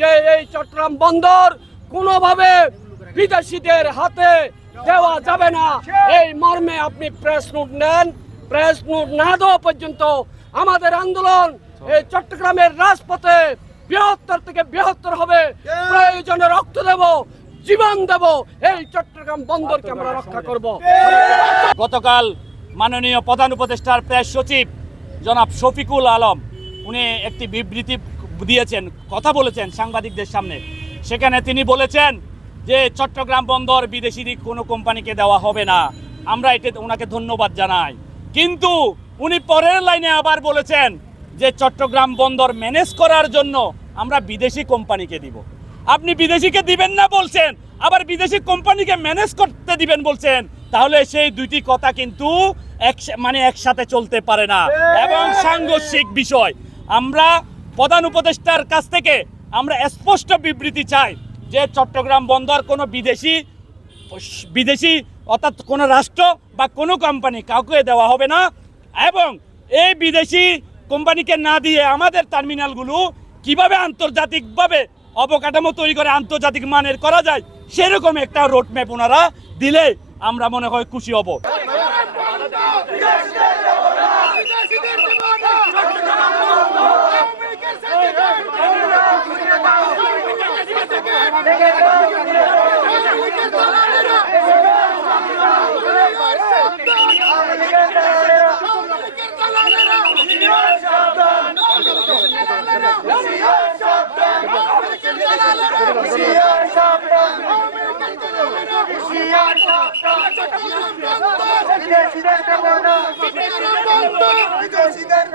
যে এই চট্টগ্রাম বন্দর কোনোভাবে বিদেশিদের হাতে দেওয়া যাবে না, এই মর্মে আপনি প্রেস নোট নেন। প্রেস নোট না দেওয়া পর্যন্ত আমাদের আন্দোলন এই চট্টগ্রামের রাজপথে বৃহত্তর থেকে বৃহত্তর হবে। প্রয়োজনে রক্ত দেব, জীবন দেব, এই চট্টগ্রাম বন্দরকে আমরা রক্ষা করব। গতকাল মাননীয় প্রধান উপদেষ্টার প্রেস সচিব জনাব শফিকুল আলম উনি একটি বিবৃতি দিয়েছেন, কথা বলেছেন সাংবাদিকদের সামনে। সেখানে তিনি বলেছেন যে চট্টগ্রাম বন্দর বিদেশি কোনো কোম্পানিকে দেওয়া হবে না। আমরা এটা ওনাকে ধন্যবাদ জানাই। কিন্তু উনি পরের লাইনে আবার বলেছেন যে চট্টগ্রাম বন্দর ম্যানেজ করার জন্য আমরা বিদেশি কোম্পানিকে দিব। আপনি বিদেশিকে দিবেন না বলছেন, আবার বিদেশি কোম্পানিকে ম্যানেজ করতে দিবেন বলছেন। তাহলে সেই দুইটি কথা কিন্তু একসাথে চলতে পারে না এবং সাংঘর্ষিক বিষয়। আমরা প্রধান উপদেষ্টার কাছ থেকে আমরা স্পষ্ট বিবৃতি চাই যে চট্টগ্রাম বন্দর কোনো বিদেশি অর্থাৎ কোনো রাষ্ট্র বা কোনো কোম্পানি কাউকে দেওয়া হবে না। এবং এই বিদেশি কোম্পানিকে না দিয়ে আমাদের টার্মিনালগুলো কিভাবে আন্তর্জাতিকভাবে অবকাঠামো তৈরি করে আন্তর্জাতিক মানের করা যায় সেরকম একটা রোডম্যাপ ওনারা দিলে আমরা মনে হয় খুশি হব। বিদেশিদের